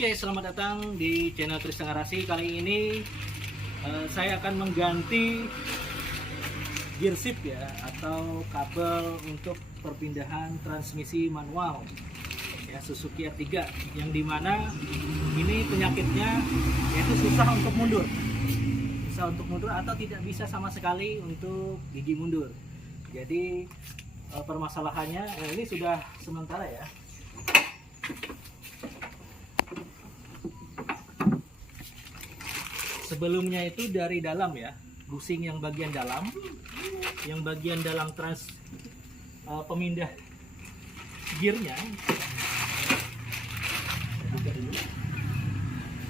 Oke, selamat datang di channel Tristan Garasi. Kali ini saya akan mengganti gear shift ya, atau kabel untuk perpindahan transmisi manual ya, Suzuki R3, yang dimana ini penyakitnya yaitu susah untuk mundur atau tidak bisa sama sekali untuk gigi mundur. Jadi permasalahannya ini sudah sementara ya. Sebelumnya itu dari dalam ya, busing yang bagian dalam pemindah gearnya.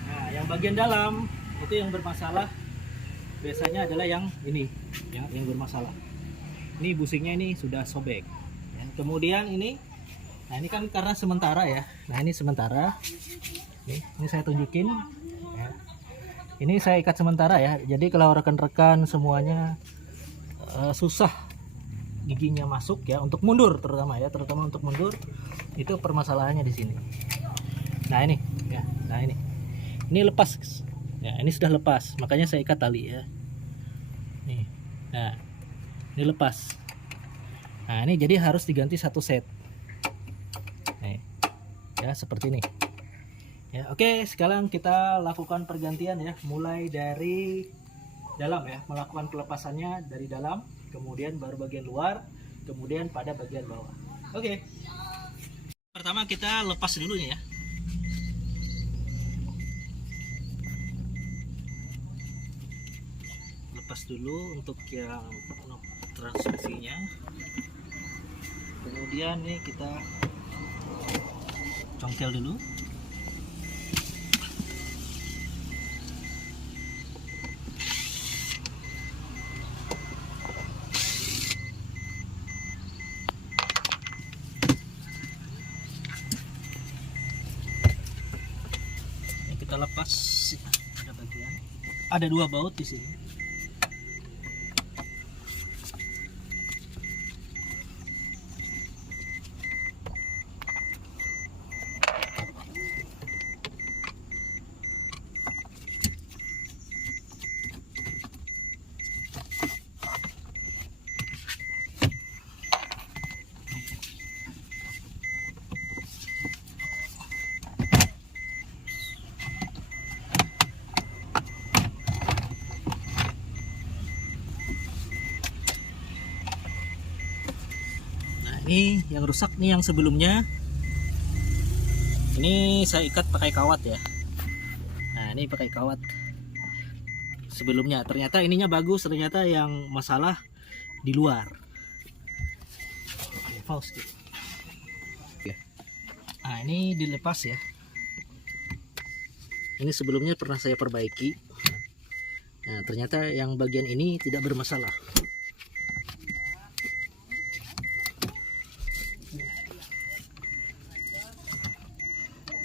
Nah, yang bagian dalam itu yang bermasalah biasanya adalah yang ini ya, yang bermasalah. Ini busingnya ini sudah sobek ya. Kemudian ini, nah ini kan karena sementara ya. Nah ini sementara, ini saya tunjukin ya. Ini saya ikat sementara ya. Jadi kalau rekan-rekan semuanya susah giginya masuk ya untuk mundur, terutama untuk mundur, itu permasalahannya di sini. Nah ini ya, nah ini lepas ya, ini sudah lepas, makanya saya ikat tali ya. Nih, nah ini lepas. Nah ini jadi harus diganti satu set. Nih, ya seperti ini. Ya, oke, sekarang kita lakukan pergantian ya, mulai dari dalam ya, melakukan pelepasannya dari dalam, kemudian baru bagian luar, kemudian pada bagian bawah. Oke. Pertama kita lepas dulu nih ya. Lepas dulu untuk yang transmisinya. Kemudian nih kita congkel dulu. Kita lepas, ada bagian, ada dua baut di sini. Ini yang rusak nih, yang sebelumnya ini saya ikat pakai kawat ya. Nah ini pakai kawat sebelumnya, ternyata ininya bagus, ternyata yang masalah di luar. Nah ini dilepas ya, ini sebelumnya pernah saya perbaiki. Nah ternyata yang bagian ini tidak bermasalah.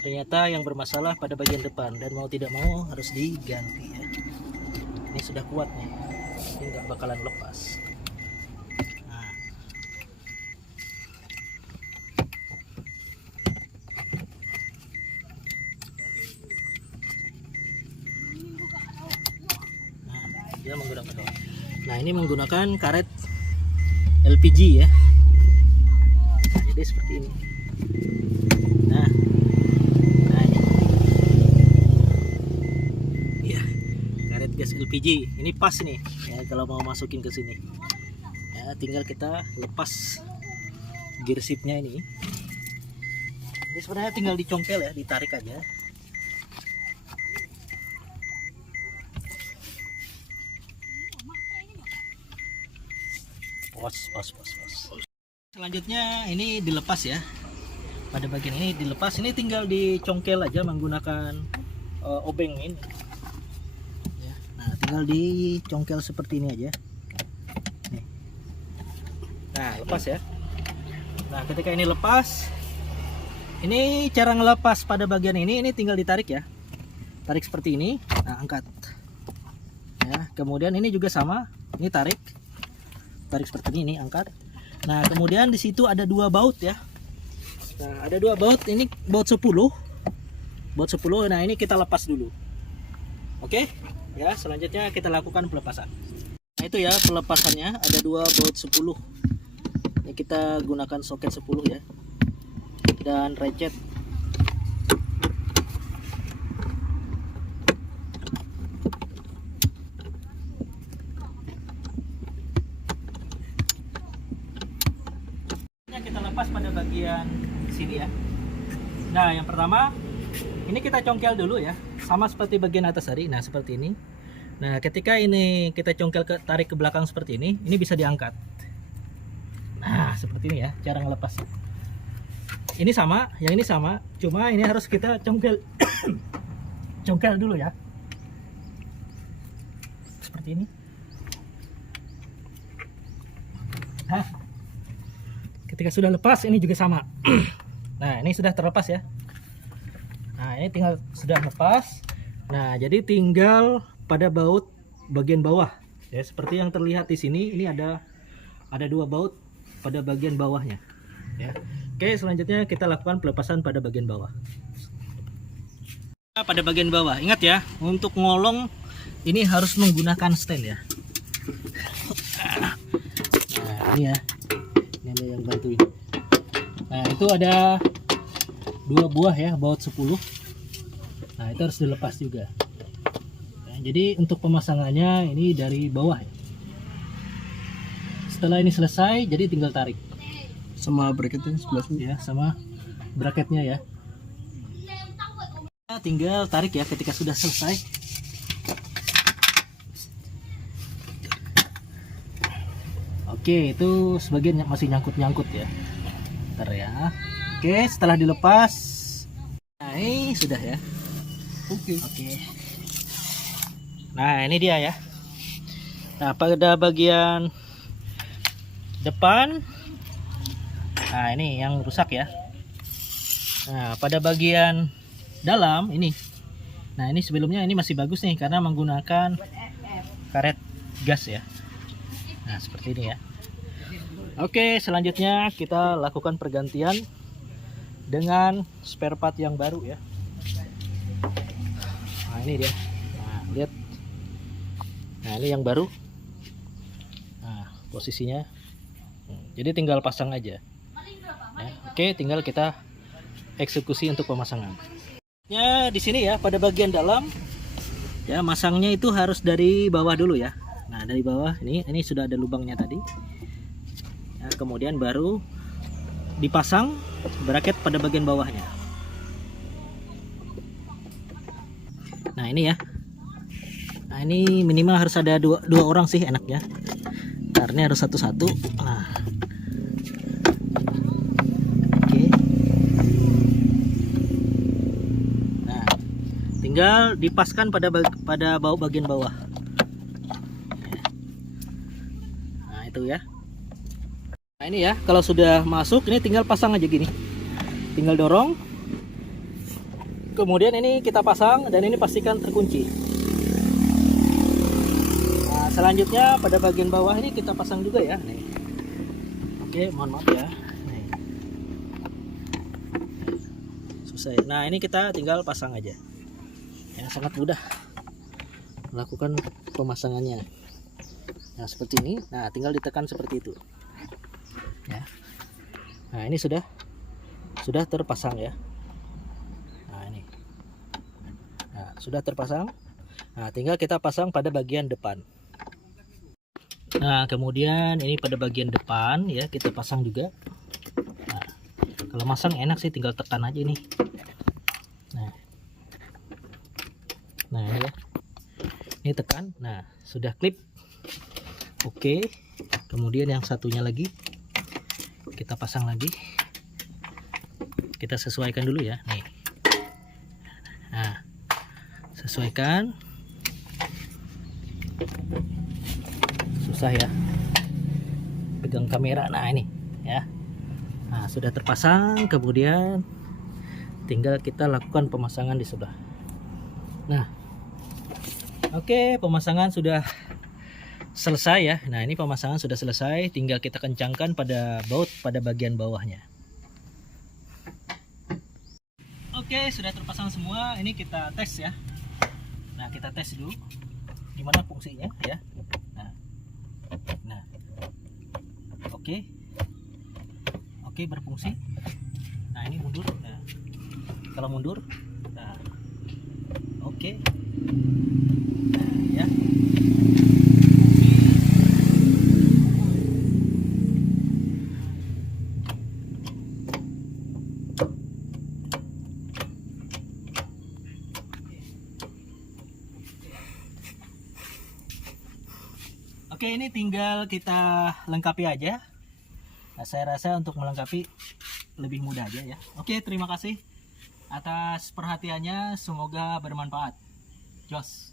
Ternyata yang bermasalah pada bagian depan, dan mau tidak mau harus diganti ya. Ini sudah kuat nih, ini nggak bakalan lepas. Nah, dia menggunakan, nah ini menggunakan karet LPG ya. Nah, jadi seperti ini. Nah gas LPG ini pas nih ya, kalau mau masukin ke sini ya, tinggal kita lepas gear shiftnya ini sebenarnya tinggal dicongkel ya, ditarik aja. Pos. Selanjutnya ini dilepas ya, pada bagian ini dilepas, ini tinggal dicongkel aja menggunakan obeng ini. Tinggal dicongkel seperti ini aja. Nih. Nah lepas ya. Nah ketika ini lepas, ini cara ngelepas pada bagian ini tinggal ditarik ya, tarik seperti ini. Nah angkat ya, kemudian ini juga sama, ini tarik seperti ini, angkat. Nah kemudian di situ ada dua baut ya. Nah ada dua baut, ini baut 10 baut 10. Nah, ini kita lepas dulu. Oke, ya, selanjutnya kita lakukan pelepasan. Nah, itu ya pelepasannya, ada 2 baut 10. Ini kita gunakan soket 10 ya. Dan ratchet. Kita lepas pada bagian sini ya. Nah, yang pertama ini kita congkel dulu ya, sama seperti bagian atas tadi. Nah, seperti ini. Nah, ketika ini kita congkel tarik ke belakang seperti ini bisa diangkat. Nah, seperti ini ya cara ngelepasnya. Ini sama, yang ini sama, cuma ini harus kita congkel congkel dulu ya. Seperti ini. Nah, ketika sudah lepas ini juga sama. Nah, ini sudah terlepas ya. Nah, ini tinggal sudah lepas. Nah, jadi tinggal pada baut bagian bawah ya, seperti yang terlihat di sini. Ini ada 2 baut pada bagian bawahnya ya. Oke, selanjutnya kita lakukan pelepasan pada bagian bawah. Nah, pada bagian bawah ingat ya, untuk ngolong ini harus menggunakan stand ya. Nah, ini ya, ini ada yang bantuin. Nah, itu ada 2 buah ya baut 10. Nah, itu harus dilepas juga. Nah, jadi untuk pemasangannya ini dari bawah ya. Setelah ini selesai, jadi tinggal tarik Sama bracketnya sebelah sini. ya, sama bracketnya ya. Nah, tinggal tarik ya ketika sudah selesai. Oke, itu sebagian masih nyangkut-nyangkut ya. Bentar ya. Oke, setelah dilepas, nah ini sudah ya. Oke. Nah, ini dia ya. Nah, pada bagian depan, nah ini yang rusak ya. Nah, pada bagian dalam ini, nah ini sebelumnya ini masih bagus nih karena menggunakan karet gas ya. Nah, seperti ini ya. Oke, selanjutnya kita lakukan pergantian dengan spare part yang baru ya. Nah, ini dia. Nah, lihat. Nah, ini yang baru. Nah, posisinya. Jadi tinggal pasang aja. Ya, oke, tinggal kita eksekusi untuk pemasangan. Ya, di sini ya pada bagian dalam ya, masangnya itu harus dari bawah dulu ya. Nah, dari bawah ini sudah ada lubangnya tadi. Ya, kemudian baru dipasang bracket pada bagian bawahnya. Nah, ini ya. Nah, ini minimal harus ada dua orang sih enaknya. Karena harus satu-satu. Nah. Oke. Nah, tinggal dipaskan pada bagian bawah. Nah, itu ya. Nah, ini ya, kalau sudah masuk ini tinggal pasang aja gini. Tinggal dorong. Kemudian ini kita pasang dan ini pastikan terkunci. Nah, selanjutnya pada bagian bawah ini kita pasang juga ya. Nih. Oke, mohon maaf ya. Nih. Susah ya. Nah, ini kita tinggal pasang aja. Ya, sangat mudah melakukan pemasangannya. Nah, seperti ini. Nah, tinggal ditekan seperti itu. Ya. Nah, ini sudah terpasang ya. Nah, ini. Nah, sudah terpasang. Nah, tinggal kita pasang pada bagian depan. Nah, kemudian ini pada bagian depan ya kita pasang juga. Nah, kalau masang enak sih tinggal tekan aja nih. Nah ini ya. Ini tekan. Nah, sudah klip. Oke. Kemudian yang satunya lagi kita pasang lagi. Kita sesuaikan dulu ya. Nih. Nah, sesuaikan. Susah ya pegang kamera. Nah, ini ya. Nah, sudah terpasang, kemudian tinggal kita lakukan pemasangan di sebelah. Nah, oke, pemasangan sudah selesai ya. Nah, ini pemasangan sudah selesai, tinggal kita kencangkan pada baut pada bagian bawahnya. Oke, sudah terpasang semua. Ini kita tes ya. Nah, kita tes dulu gimana fungsinya ya. Nah, oke, berfungsi. Nah, ini mundur. Nah, kalau mundur, nah, oke. Nah, ya. Oke, ini tinggal kita lengkapi aja. Nah, saya rasa untuk melengkapi lebih mudah aja ya. Oke, terima kasih atas perhatiannya. Semoga bermanfaat. Jos.